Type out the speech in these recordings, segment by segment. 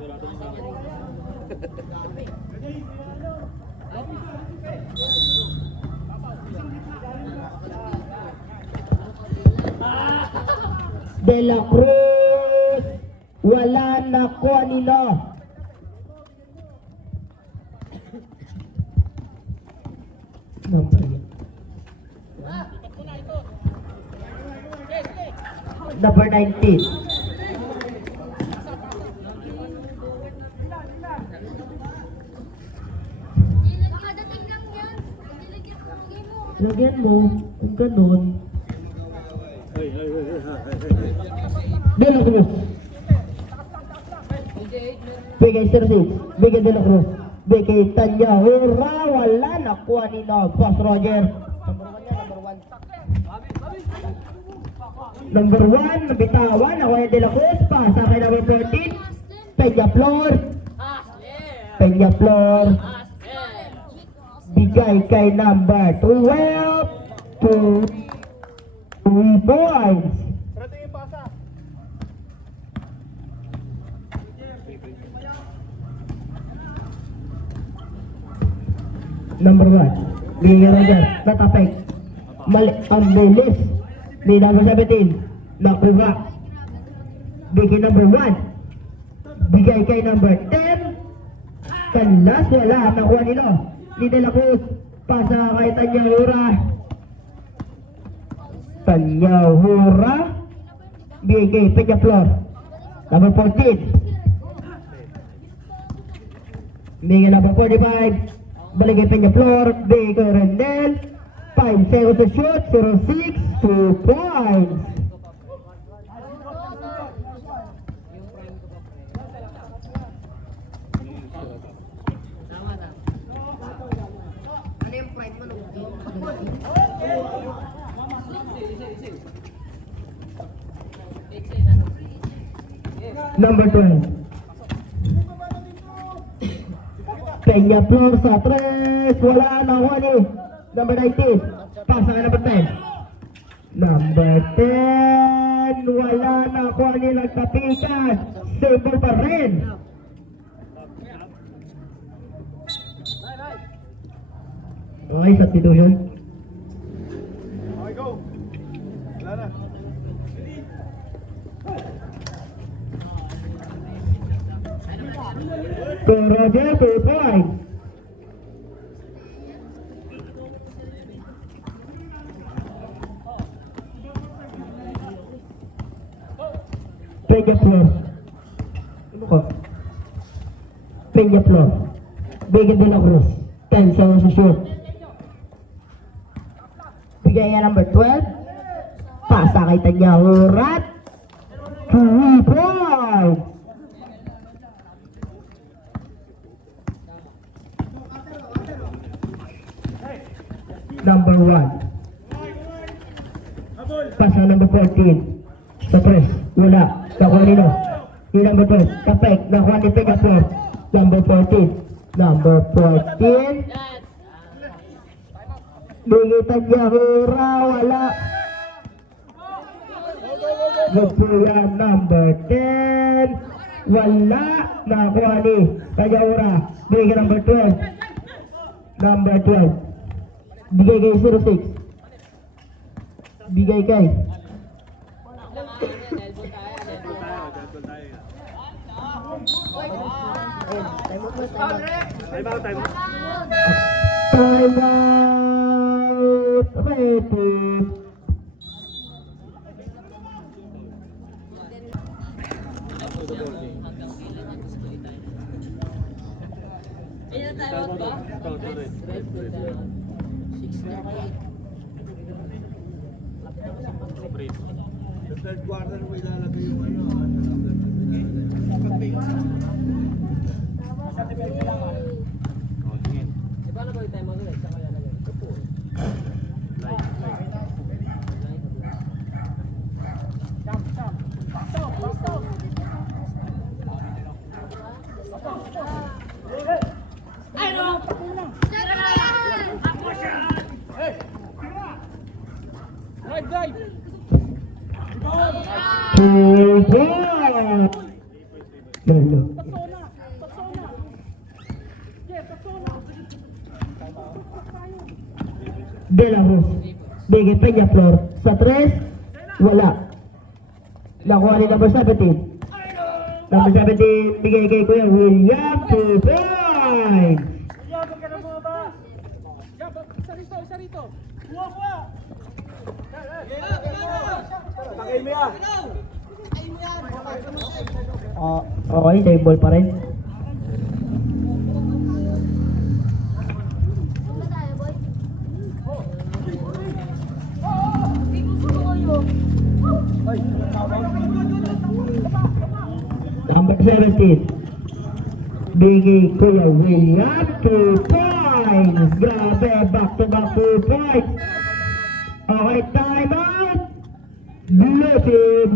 De La Cruz, wala na kanino. Number 19. Lagyan mo, kung ganun. De La Cruz. Bigay 06. Bigay De La Cruz. Bigay Tanya. Hurra! Wala na kanino. Boss Roger. Number 1, nabitawan. Nakuha De La Cruz. Pasa kay number 14. Peña Flor. Peña Flor. Bigay kay number 12. 2 points. Number 1. Bigay Roger. Natapay. Mali. Ang bilis. Ni number 17. Nakuha. Bigay number 1. Bigay kay number 10. Kanlas wala. Nakuha nila. Ni De La Cruz. Pasa kay Tanya Hura. Tanya Hura. Bigay kay Peña Flor. Number 14. Bigay number 45. Balik kay Peña Flor. Bigay kay Rendel. 5 seconds to shoot. 06. 2 points. Number 12. Peña Flor sa 3. Wala na wali. Number 19. Pasa ka number 10. Number 10. Wala na wali. Nagtapikan. Simple pa rin. Okay, substitution. Okay, go. Wala na. Kung Roger, 2 points. Peña Flor. Ano ko? Peña Flor. Bigay De La Cruz. 10 seconds to shoot. Bigay niya number 12. Pasa kay Tanya Hurat. 2 points. Number 1. Pasa number 14. Sa press. Wala. Nakuha nino. Yung number 12. Kapek. Nakuha ni Peña Flor. Number 14. Number 14. Bigay Tanya Hura. Wala. Good po yan. Number 10. Wala. Nakuha ni Tanya Hura. Bigay number 12. Number 12. Bigay kay 06. Bigay kay Time out. time out. Ready. Sa third quarter mo ilalagay yung ano. Hello. De La Cruz. Bigay Peña Flor. Sa 3, wala. Nakuha ni number 17. Number 17, bigay kay Kuya William 2 points. Okay, same ball pa rin. Number 17, bigay Kuya William 2 points. Grabe, back to back 2 points. Okay, time out. Blue team.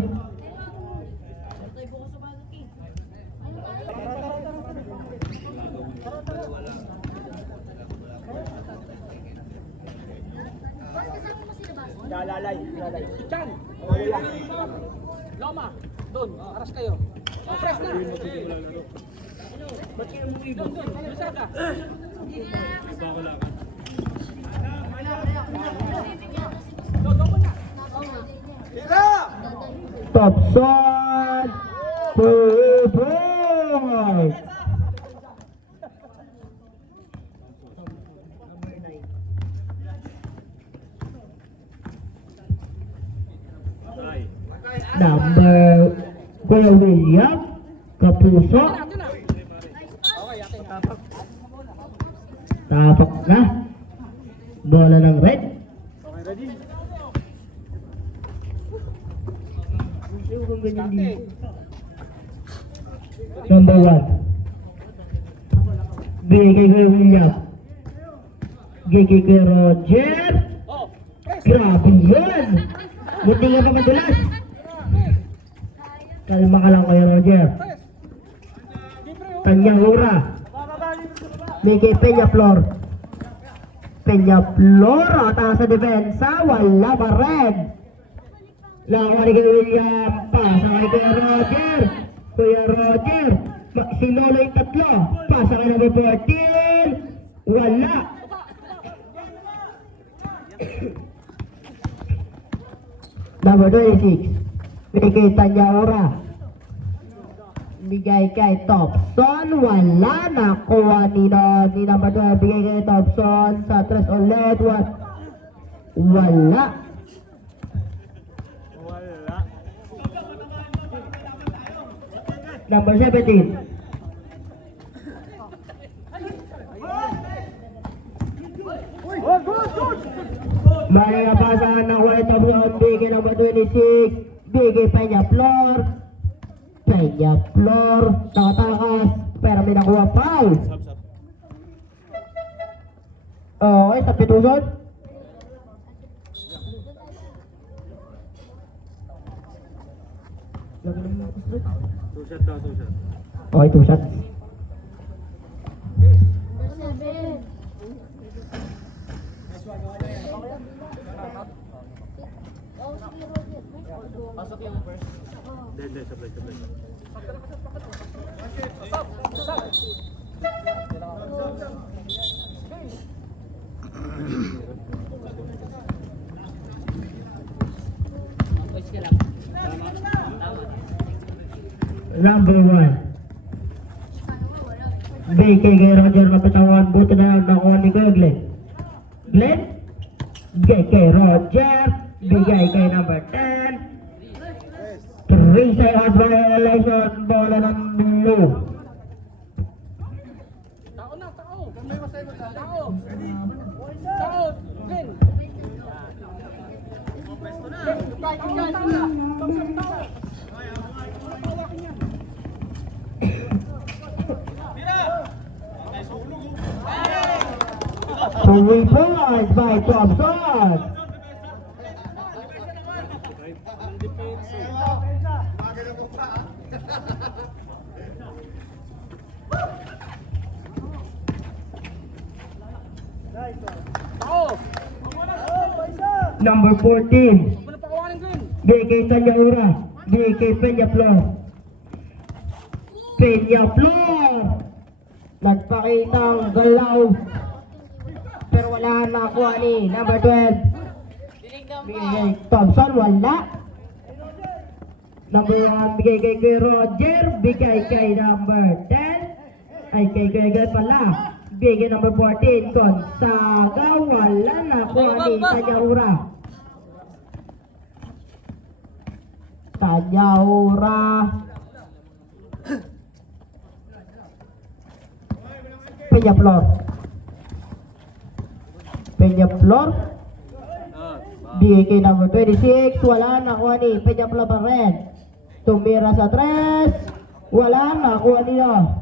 Lalay. Chan! Loma! Doon, aras kayo. Oh, press na! Ba't kayo umiibot? Doon, bisa ka. Doon mo na. Top shot. 2 points. Number Kuya William Kapuso. Tapak na. Bola ng red. Number 1. Bigay kay Kuya William. Bigay kay Kuya Roger. Grabe yun. Buti nga pa madulas. Kalma ka lang Kuya Roger. Tanyahura. Bigay Peña Flor. Peña Flor. Atakas sa depensa. Wala pa red. Nakakari kay William. Pasa kay Kuya Roger. Kuya Roger. Sinolo yung tatlo. Pasa kay number 14. Wala. Number 26. Bigay Tanyahura. Bigay kay Thompson. Wala. Nakuha ni number 12. Bigay kay Thompson. Sa 3 ulit. Wala. Number 17. May napasahan ng White Thompson. Bigay number 26. Bigay Peña Flor. Peña Flor. Nakatakas. Pero may nakuha foul. Okay, sa pituson. Okay, 2 shots. Pasok yung first. Sabay. Number 1. Bigay kay Roger Kapitawan. Buti na lang nakuha ni Kuya Glenn. Glenn? Bigay kay Roger. Bigay kay number 10. 3 seconds violation. Bola ng blue. Tao! Glenn! Three points by Thompson. Tao! Number 14. Wala pa kawanin Glenn! Bigay kay Tanyahura. Bigay kay Peña Flor. Peña Flor. Nagpakitang galaw. Pero wala nakuha ni number 12. Bigay kay Thompson, wala. Number 1, bigay kay Roger. Bigay kay number 10. Ay, kay pala. Bigay kay number 14. Gonzaga, wala nakuha ni Tanyaura. Tanyaura. Peñaflor. Peñaflor. Bigay kay number 26. Wala nakuha ni Peñaflor pa rin. Tumira sa 3. Wala nakuha nila.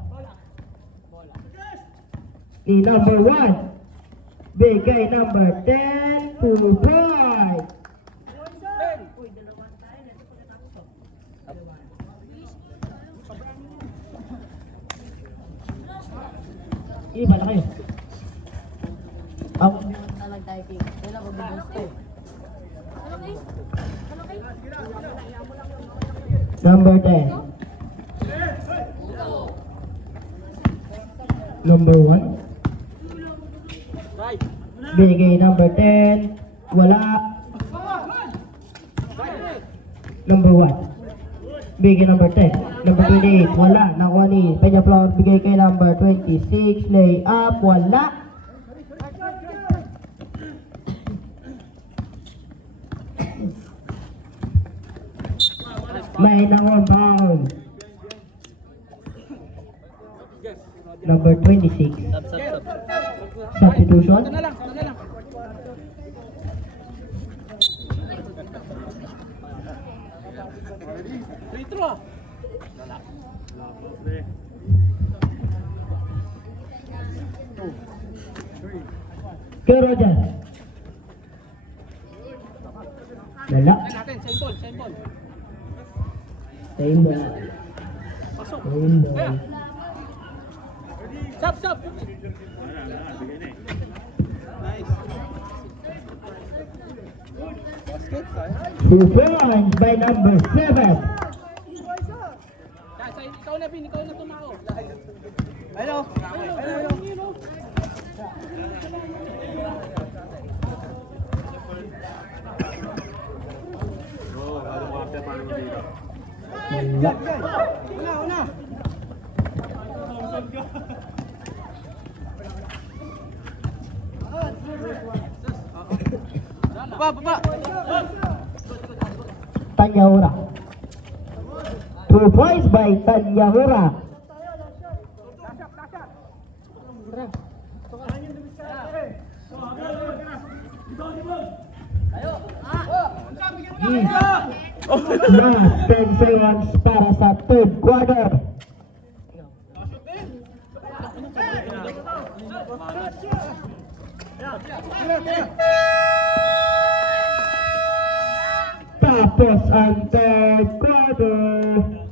Ni number 1. Bigay number 10. 2 points. Iba na kayo. Ako. Number 10. Number 1. Right. Bigay number 10. Wala. Number 1. Bigay number 10. Number 28. Wala. Nakuha ni Peñaflor. Bigay kay number 26. Lay up. Wala. May on bound. Number 26. Substitution. Ito na lang. Free throw ah. Kay Roger. Wala. Natin, same ball. Same ball. Pasok. Same ball. Kaya. Stop. Nice. Basket, 2 points by number 7. Ikaw na, Bin. Ikaw na tumao. Hello. Wala. Una. Baba. Tanyaura. 2 points by Tanyaura. Last 10 seconds para sa third quarter. Tapos ang third quarter.